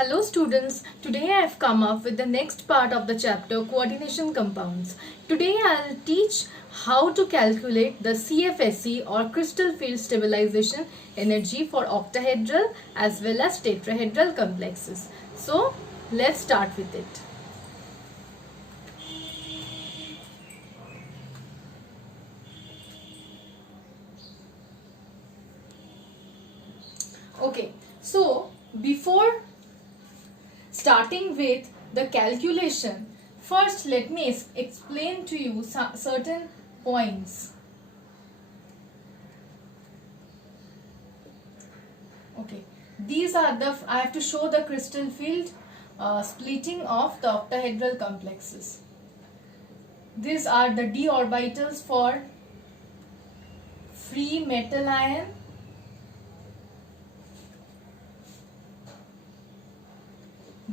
Hello students, today I have come up with the next part of the chapter coordination compounds. Today I will teach how to calculate the CFSE or crystal field stabilization energy for octahedral as well as tetrahedral complexes. So let's start with it. Okay, so before starting with the calculation, first let me explain to you certain points. Okay, these are I have to show the crystal field splitting of the octahedral complexes. These are the d orbitals for free metal ion,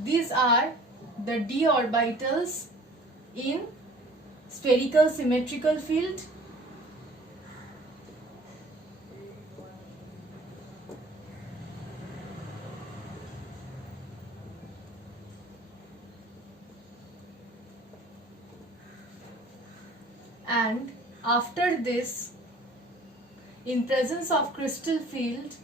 these are the d orbitals in spherical symmetrical field, and after this, in presence of crystal field,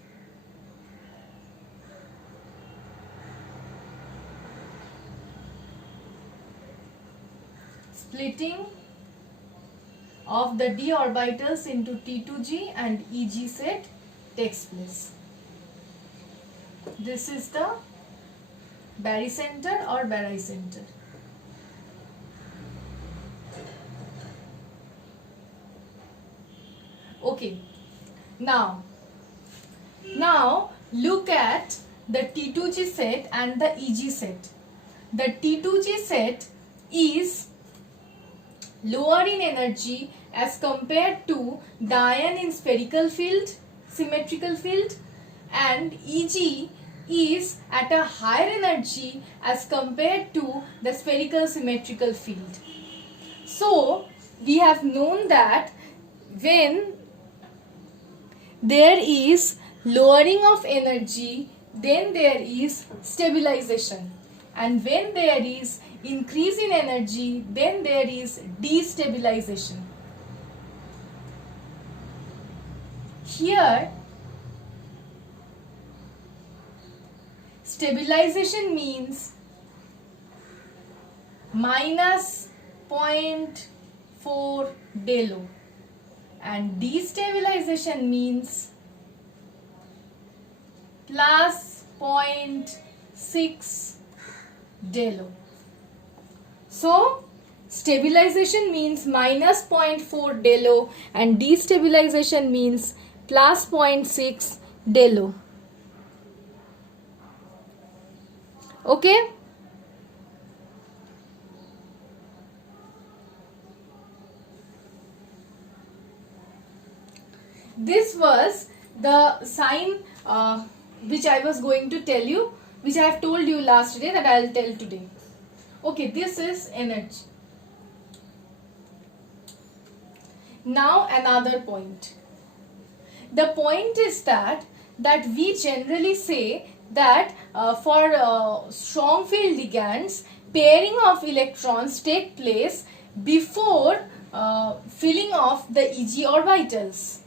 splitting of the d orbitals into T2g and Eg set takes place. This is the barycenter or barycenter. Okay, now look at the T2g set and the Eg set. The T2g set is lower in energy as compared to the ion in spherical field, symmetrical field, and Eg is at a higher energy as compared to the spherical symmetrical field. So we have known that when there is lowering of energy, then there is stabilization, and when there is increase in energy, then there is destabilization. Here stabilization means minus 0.4 delo and destabilization means plus 0.6 delo. So stabilization means minus 0.4 delo and destabilization means plus 0.6 delo. Okay? This was the sign which I was going to tell you, which I have told you last day that I will tell today. Okay, this is energy. Now another point. The point is that we generally say that for strong field ligands, pairing of electrons take place before filling of the Eg orbitals.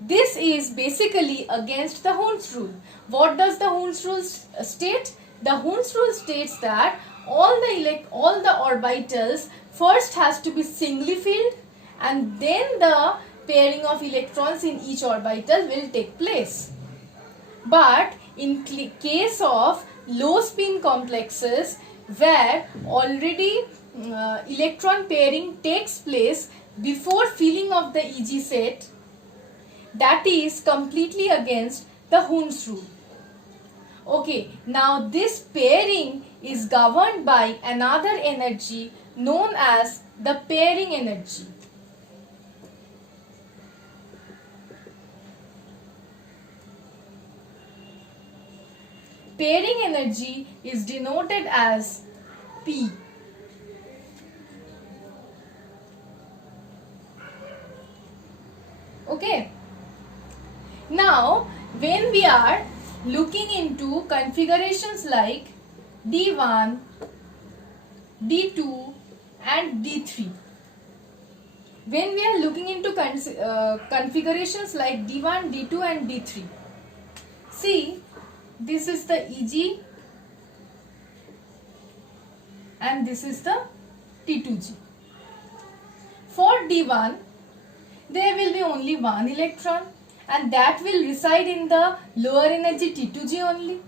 This is basically against the Hund's rule. What does the Hund's rule state? The Hund's rule states that all the orbitals first has to be singly filled, and then the pairing of electrons in each orbital will take place. But in case of low spin complexes where already electron pairing takes place before filling of the Eg set, that is completely against the Hund's rule. Okay, now this pairing is governed by another energy known as the pairing energy. Pairing energy is denoted as P. Okay. Now, when we are looking into configurations like D1, D2 and D3. When we are looking into configurations like D1, D2 and D3, see, this is the EG and this is the T2G. For D1, there will be only one electron and that will reside in the lower energy T2G only.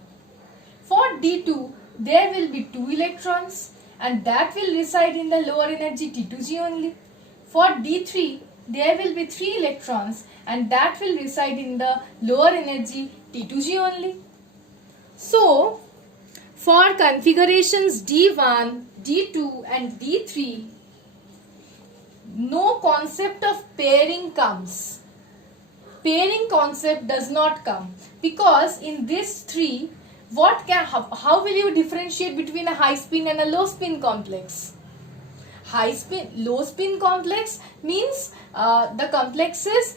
For D2, there will be two electrons and that will reside in the lower energy T2G only. For D3, there will be three electrons and that will reside in the lower energy T2G only. So, for configurations D1, D2 and D3, no concept of pairing comes. Pairing concept does not come because in these three, how will you differentiate between a high spin and a low spin complex? Low spin complex means the complexes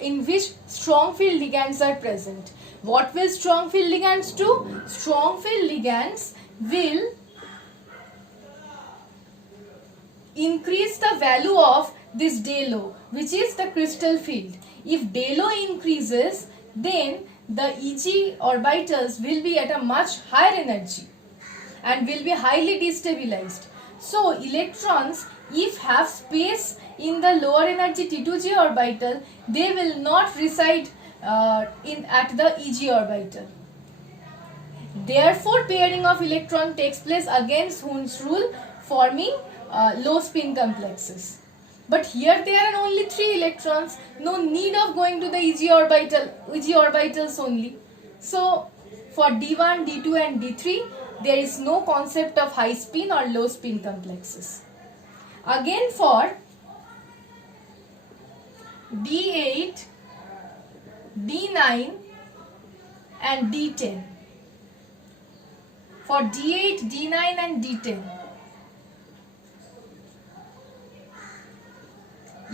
in which strong field ligands are present. What will strong field ligands do? Strong field ligands will increase the value of this day low, which is the crystal field. If day low increases, then the EG orbitals will be at a much higher energy and will be highly destabilized. So electrons, if have space in the lower energy T2G orbital, they will not reside at the EG orbital. Therefore, pairing of electron takes place against Hund's rule, forming low spin complexes. But here there are only three electrons, no need of going to the EG orbitals only. So for D1, D2 and D3, there is no concept of high spin or low spin complexes. Again for D8, D9 and D10. For D8, D9 and D10,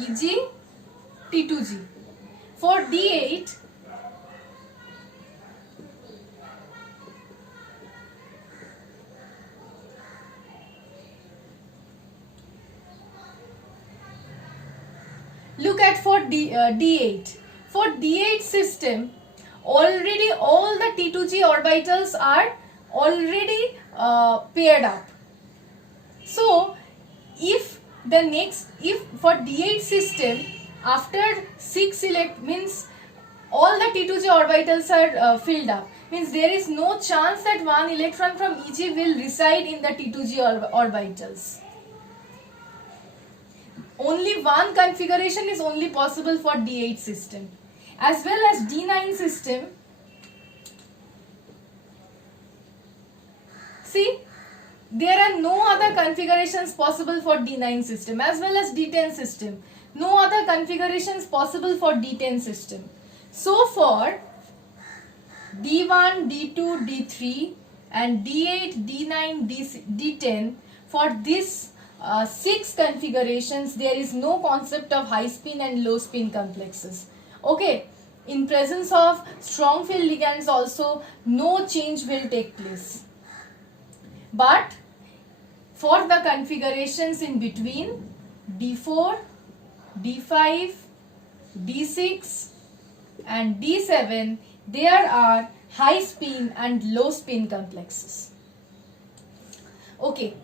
EG, T2G. For D8, look at for D8. For D8 system, already all the T2G orbitals are already paired up. So, if for D8 system, after 6 means all the T2G orbitals are filled up, means there is no chance that one electron from EG will reside in the T2G orbitals. Only one configuration is only possible for D8 system. As well as D9 system, see, there are no other configurations possible for D9 system, as well as D10 system. No other configurations possible for D10 system. So for D1, D2, D3 and D8, D9, D10, for this 6 configurations, there is no concept of high spin and low spin complexes. Okay, in presence of strong field ligands also, no change will take place. But for the configurations in between D4, D5, D6 and D7, there are high spin and low spin complexes. Okay.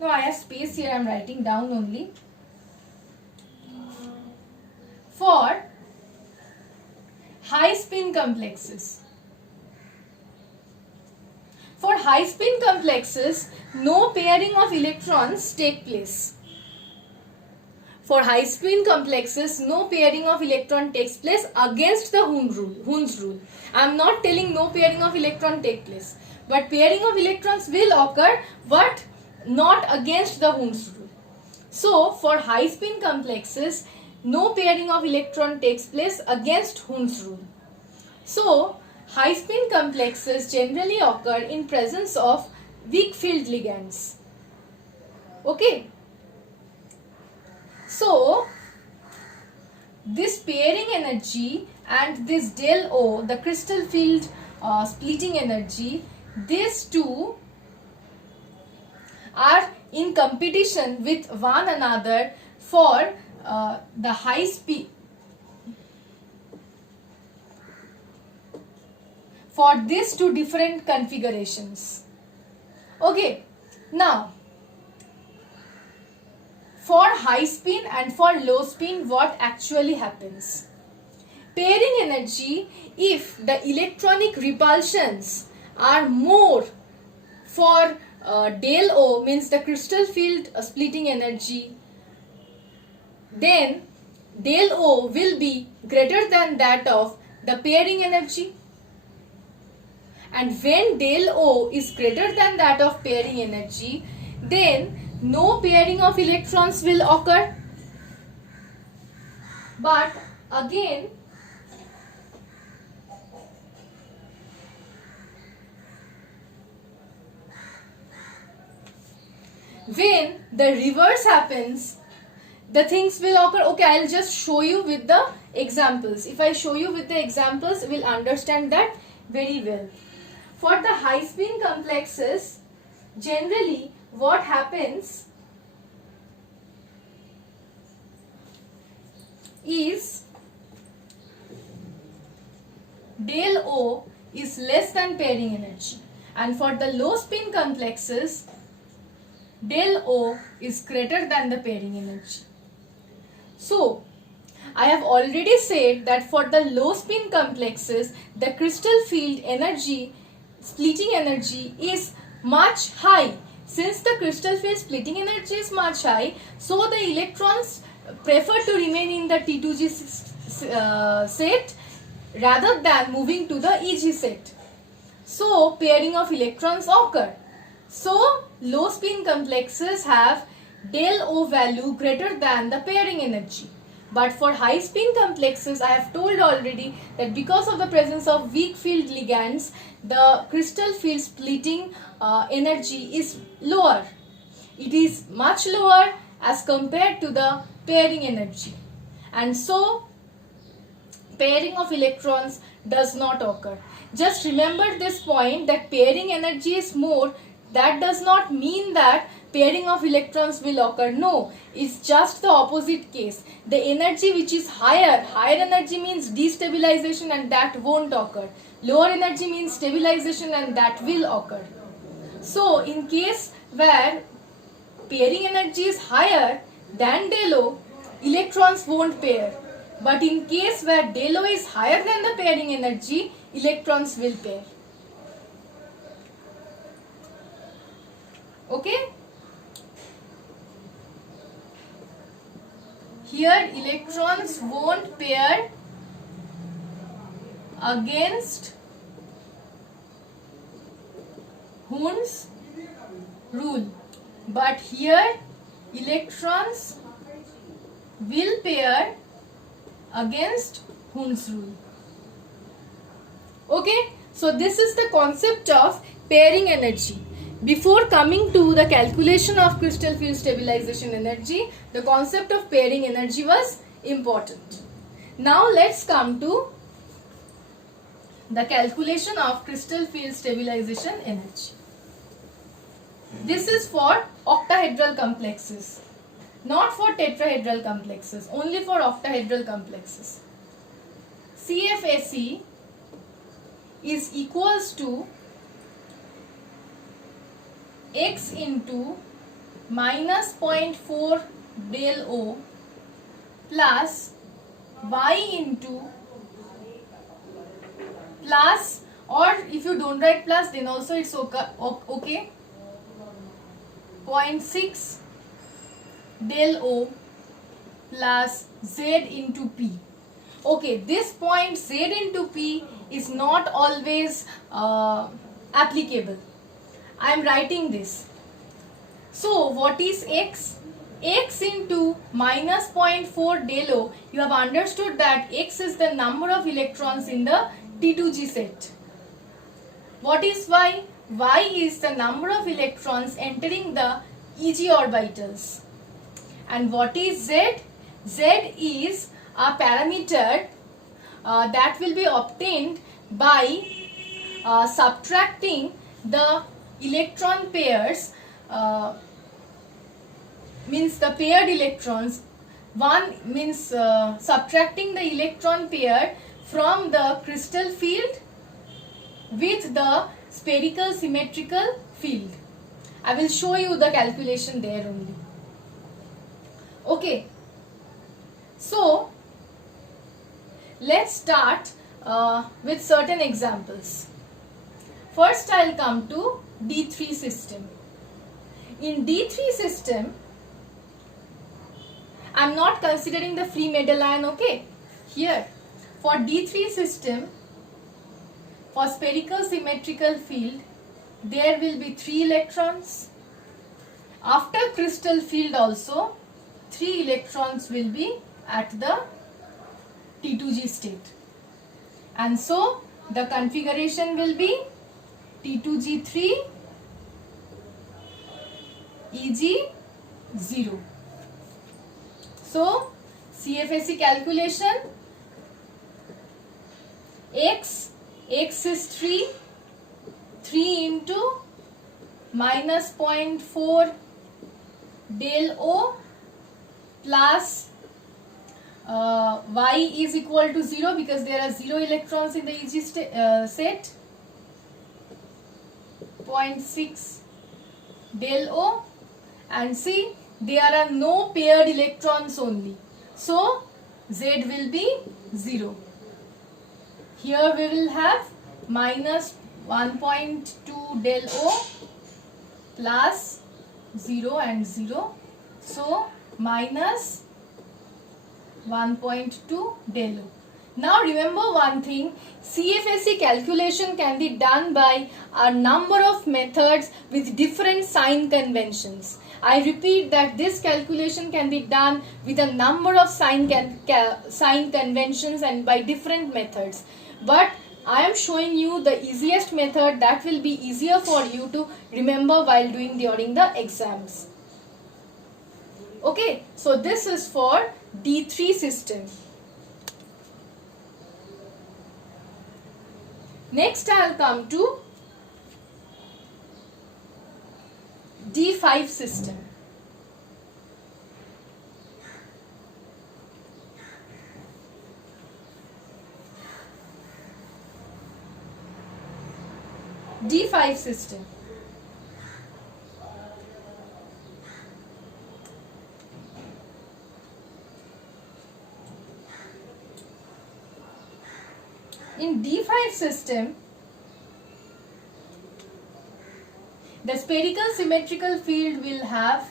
Now I have space here, I am writing down only. For high spin complexes. For high spin complexes, no pairing of electrons take place. For high spin complexes, no pairing of electron takes place against the Hund's rule. I am not telling no pairing of electron take place, but pairing of electrons will occur, but not against the Hund's rule. So, for high spin complexes, no pairing of electron takes place against Hund's rule. So, high spin complexes generally occur in presence of weak field ligands. Okay. So, this pairing energy and this del O, the crystal field splitting energy, these two are in competition with one another for the high speed, for these two different configurations. Okay, now for high spin and for low spin, what actually happens? Pairing energy, if the electronic repulsions are more for del O, means the crystal field splitting energy, then del O will be greater than that of the pairing energy. And when del O is greater than that of pairing energy, then no pairing of electrons will occur. But again, when the reverse happens, the things will occur. Okay, I'll just show you with the examples. If I show you with the examples, we'll understand that very well. For the high spin complexes, generally what happens is del O is less than pairing energy, and for the low spin complexes, del O is greater than the pairing energy. So, I have already said that for the low spin complexes, the crystal field energy, splitting energy is much high. Since the crystal field splitting energy is much high, so the electrons prefer to remain in the T2G set rather than moving to the EG set. So, pairing of electrons occur. So, low spin complexes have del O value greater than the pairing energy. But for high spin complexes, I have told already that because of the presence of weak field ligands, the crystal field splitting energy is lower. It is much lower as compared to the pairing energy. And so, pairing of electrons does not occur. Just remember this point, that pairing energy is more. That does not mean that pairing of electrons will occur. No, it's just the opposite case. The energy which is higher energy means destabilization, and that won't occur. Lower energy means stabilization, and that will occur. So, in case where pairing energy is higher than del O, electrons won't pair. But in case where del O is higher than the pairing energy, electrons will pair. Okay? Here electrons won't pair against Hund's rule, but here electrons will pair against Hund's rule. Okay, so this is the concept of pairing energy. Before coming to the calculation of crystal field stabilization energy, the concept of pairing energy was important. Now let's come to the calculation of crystal field stabilization energy. This is for octahedral complexes, not for tetrahedral complexes, only for octahedral complexes. CFSE is equals to x into minus 0.4 del O plus y into plus, or if you don't write plus then also it's okay, 0.6 del O plus z into p. Okay, this point z into p is not always applicable. I am writing this. So what is x? X into minus 0.4 del O. You have understood that x is the number of electrons in the T2G set. What is y? Y is the number of electrons entering the EG orbitals. And what is z? Z is a parameter that will be obtained by subtracting the electron pairs, means the paired electrons. One means subtracting the electron pair from the crystal field with the spherical symmetrical field. I will show you the calculation there only. Okay, so let's start with certain examples. First I'll come to D3 system. In D3 system, I'm not considering the free metal ion, okay? Here, for D3 system, for spherical symmetrical field, there will be 3 electrons. After crystal field also, 3 electrons will be at the T2G state. And so, the configuration will be T2G3, Eg0. So, CFSE calculation, X is 3 into minus 0.4 del O plus Y is equal to 0 because there are 0 electrons in the Eg set, 0.6 del O, and see there are no paired electrons only, so Z will be 0. Here we will have minus 1.2 del O plus 0 and 0, so minus 1.2 del O. Now remember one thing, CFSE calculation can be done by a number of methods with different sign conventions. I repeat that this calculation can be done with a number of sign conventions and by different methods. But I am showing you the easiest method that will be easier for you to remember while doing during the exams. Okay, so this is for D3 system. Next I will come to D5 system. D5 system. In D5 system, the spherical symmetrical field will have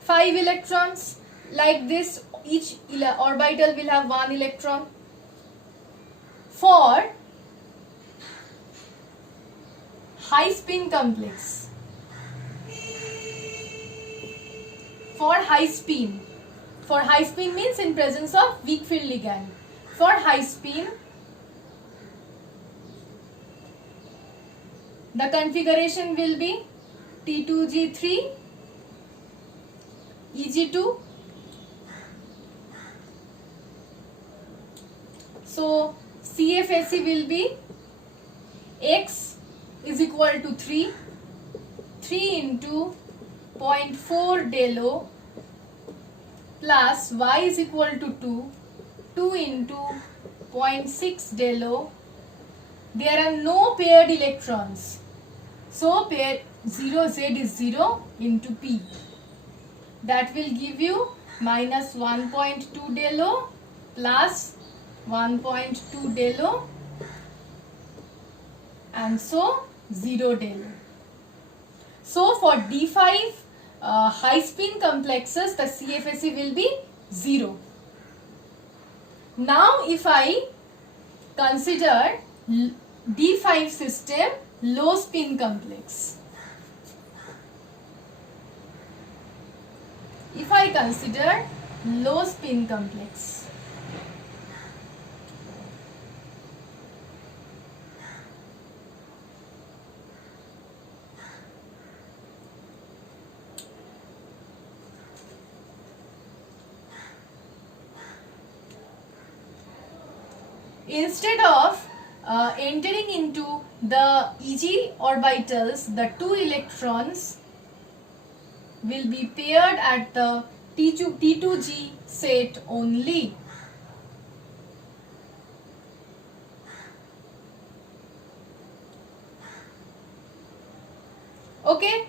5 electrons like this. Each orbital will have 1 electron. For high spin complex, for high spin means in presence of weak field ligand. For high spin, the configuration will be T2G3, Eg2. So CFSE will be X is equal to 3 into 0.4 del O plus Y is equal to 2 into 0.6 del O. There are no paired electrons, so pair 0 Z is 0 into P. That will give you minus 1.2 del O plus 1.2 del O, and so 0 del O. So for D5 high spin complexes, the CFSE will be 0. Now if I consider D5 system low spin complex, if I consider low spin complex, instead of entering into the Eg orbitals, the two electrons will be paired at the T2G set only. Okay.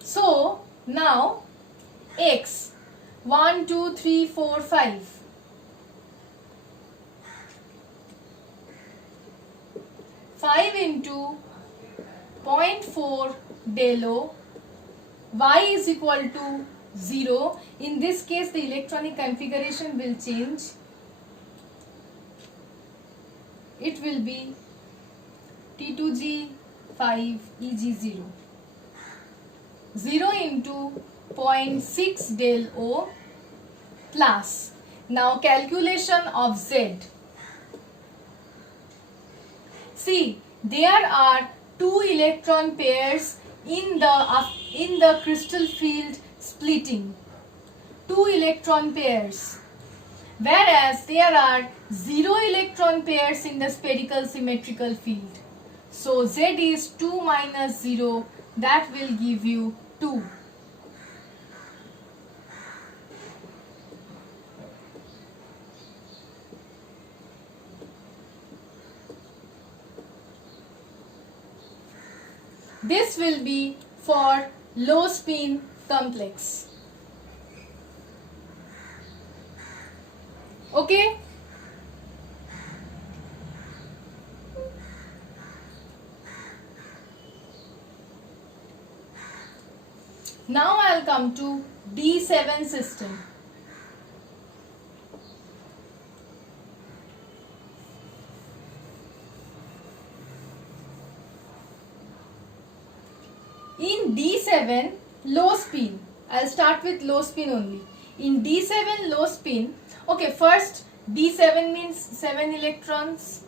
So now X 1, 2, 3, 4, 5. Five into 0.4 del O, Y is equal to 0. In this case, the electronic configuration will change. It will be T2G 5 Eg0. 0 into 0.6 del O plus. Now calculation of Z. See, there are two electron pairs in the crystal field splitting. Two electron pairs. Whereas there are 0 electron pairs in the spherical symmetrical field. So Z is 2 minus 0. That will give you 2. This will be for low spin complex. Okay. Now I'll come to D7 system. In D7 low spin, I'll start with low spin only. In D7 low spin, okay, first D7 means 7 electrons.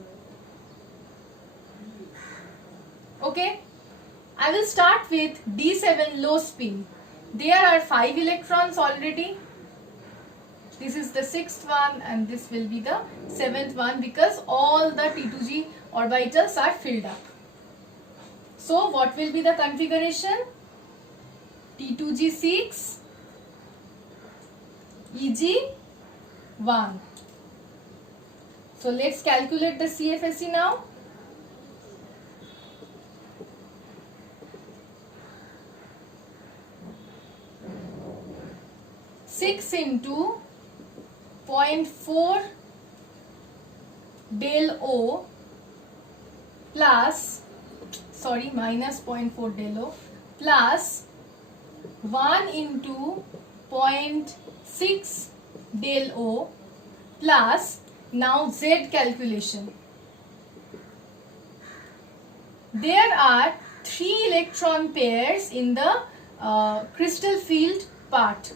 Okay, I will start with D7 low spin. There are 5 electrons already. This is the 6th one and this will be the 7th one because all the T2G orbitals are filled up. So what will be the configuration? T2G6, Eg1. So let's calculate the CFSE now. Six into 0.4 del O plus minus 0.4 del O plus 1 into 0.6 del O plus now Z calculation. There are 3 electron pairs in the crystal field part.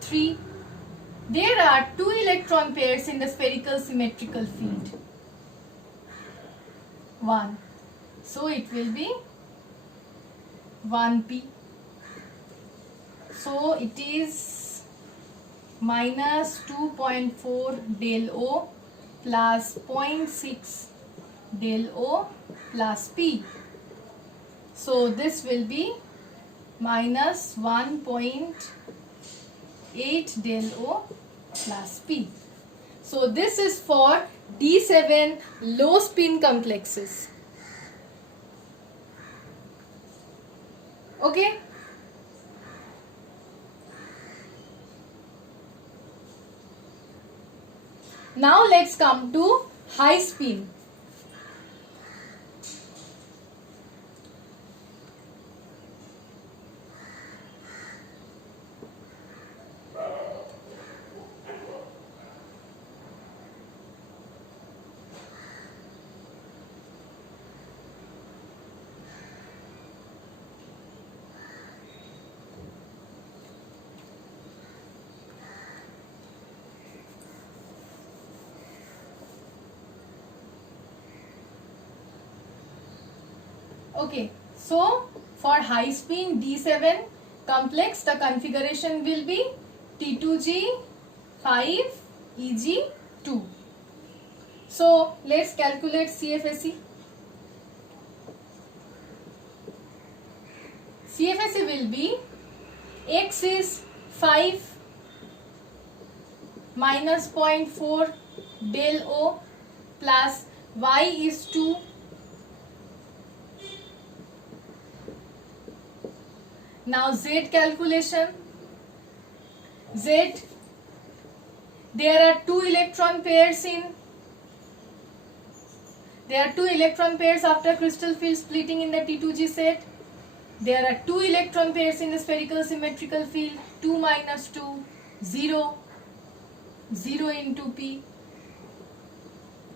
3. There are 2 electron pairs in the spherical symmetrical field. 1. So it will be 1p. So it is minus 2.4 del O plus 0.6 del O plus p. So this will be minus 1.8 del O plus p. So this is for D7 low spin complexes. Okay. Now let's come to high spin. Okay, so for high spin D7 complex, the configuration will be T2G 5 Eg2. So let's calculate CFSE. CFSE will be X is 5 minus 0.4 del O plus Y is 2 . Now Z calculation. Z, there are two electron pairs after crystal field splitting in the T2G set. There are two electron pairs in the spherical symmetrical field. 2 minus 2, 0. 0 into P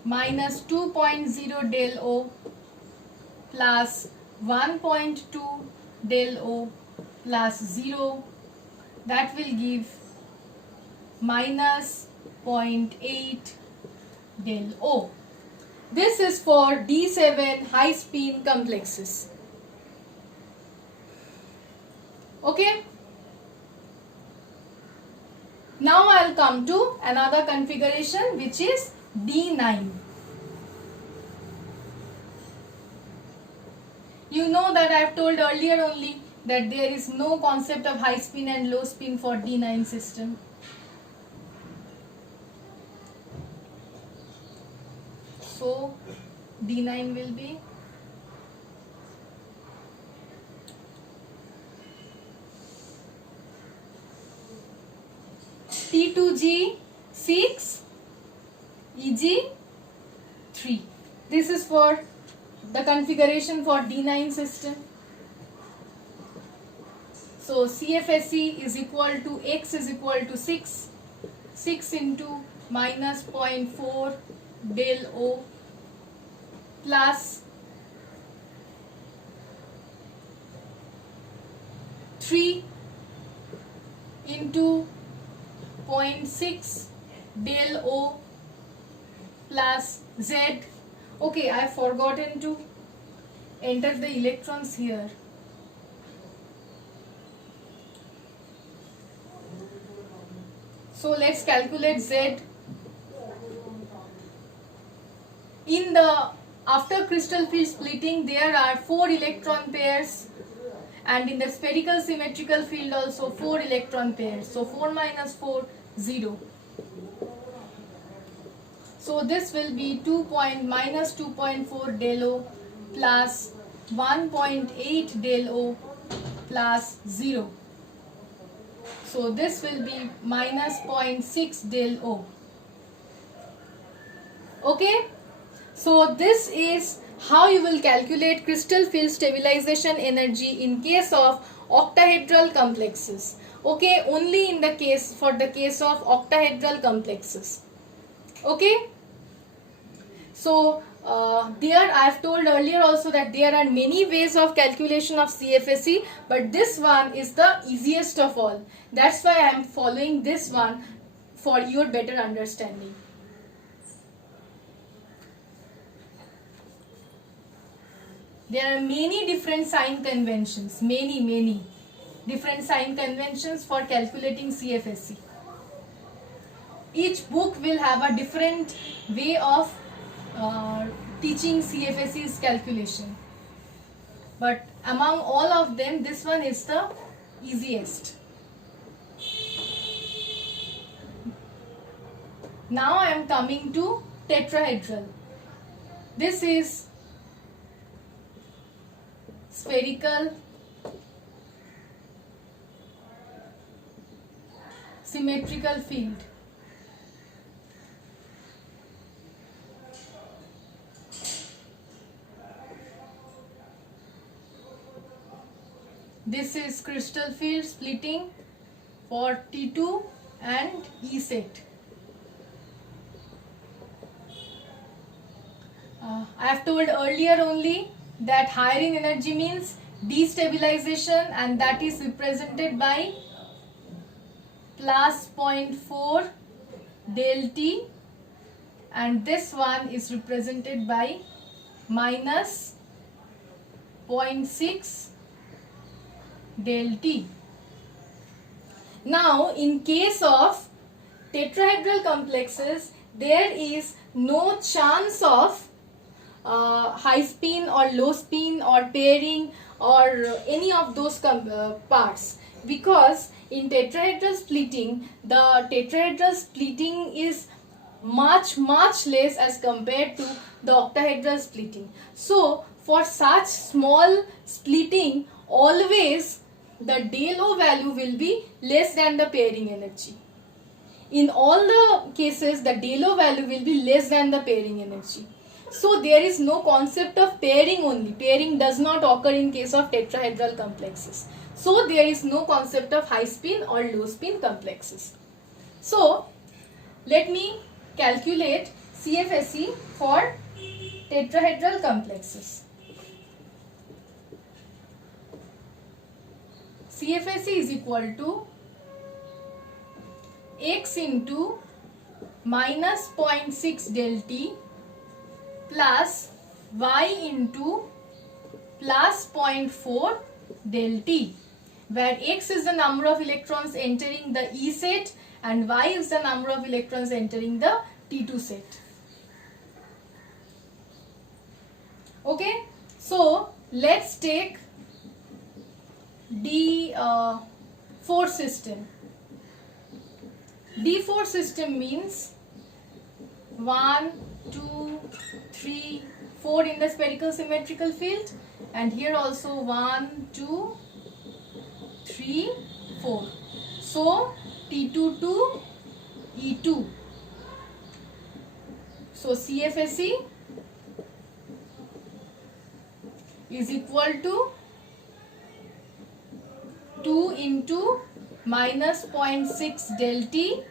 minus 2.0 del O plus 1.2 del O plus 0. That will give minus 0.8 del O. This is for D7 high spin complexes. Okay. Now I'll come to another configuration, which is D9. You know that I have told earlier only that there is no concept of high spin and low spin for D9 system. So D9 will be T2G 6 Eg3. This is for the configuration for D9 system. So CFSE is equal to X is equal to 6 into minus 0.4 del O plus 3 into 0.6 del O plus Z. Okay, I have forgotten to enter the electrons here. So let's calculate Z. In the after crystal field splitting, there are 4 electron pairs, and in the spherical symmetrical field also 4 electron pairs. So 4 minus 4, 0. So this will be minus 2.4 del O plus 1.8 del O plus 0. So this will be minus 0.6 del O. Okay. So this is how you will calculate crystal field stabilization energy in case of octahedral complexes. Okay, only in the case of octahedral complexes. Okay. So there I have told earlier also that there are many ways of calculation of CFSE, but this one is the easiest of all. That's why I am following this one for your better understanding. There are many different sign conventions, many different sign conventions for calculating CFSE. Each book will have a different way of teaching CFSE's calculation. But among all of them, this one is the easiest. Now I am coming to tetrahedral. This is spherical symmetrical field. This is crystal field splitting for T2 and E set. I have told earlier only that higher in energy means destabilization, and that is represented by plus 0.4 del T, and this one is represented by minus 0.6 del T. Now in case of tetrahedral complexes, there is no chance of high spin or low spin or pairing or any of those parts, because in tetrahedral splitting, the tetrahedral splitting is much less as compared to the octahedral splitting. So for such small splitting, always the del O value will be less than the pairing energy. In all the cases, the del O value will be less than the pairing energy. So there is no concept of pairing only. Pairing does not occur in case of tetrahedral complexes. So there is no concept of high spin or low spin complexes. So let me calculate CFSE for tetrahedral complexes. CFSE is equal to x into minus 0.6 del T plus y into plus 0.4 del T, where x is the number of electrons entering the E set and y is the number of electrons entering the T2 set. Okay, so let's take D4 system. D4 system means 1, 2, 3, 4 in the spherical symmetrical field, and here also 1, 2, 3, 4. So T2 to E2. So CFSE is equal to 2 into minus 0.6 del T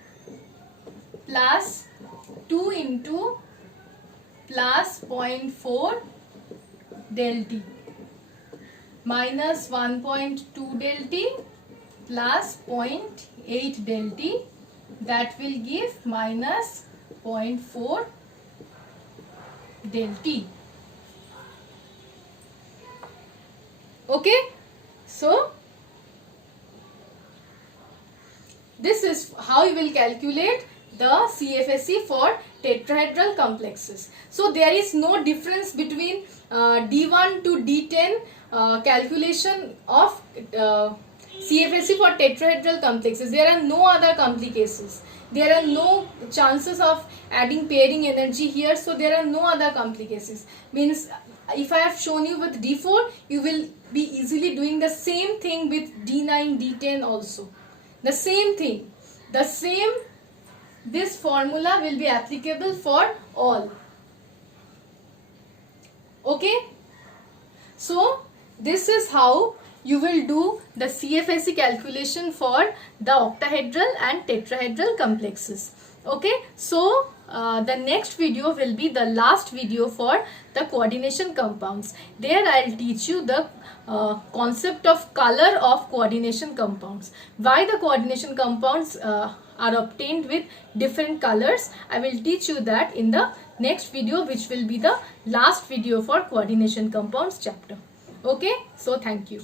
plus 2 into plus 0.4 del T minus 1.2 del T plus 0.8 del T, that will give minus 0.4 del T. Okay, so this is how you will calculate the CFSE for tetrahedral complexes. So there is no difference between D1 to D10 calculation of CFSE for tetrahedral complexes. There are no other complications. There are no chances of adding pairing energy here. So there are no other complications. Means if I have shown you with D4, you will be easily doing the same thing with D9, D10 also. The same thing. The same, this formula will be applicable for all. Okay. So this is how you will do the CFSE calculation for the octahedral and tetrahedral complexes. Okay. So the next video will be the last video for the coordination compounds. There I will teach you the concept of color of coordination compounds. Why the coordination compounds are obtained with different colors. I will teach you that in the next video, which will be the last video for coordination compounds chapter. Okay. So thank you.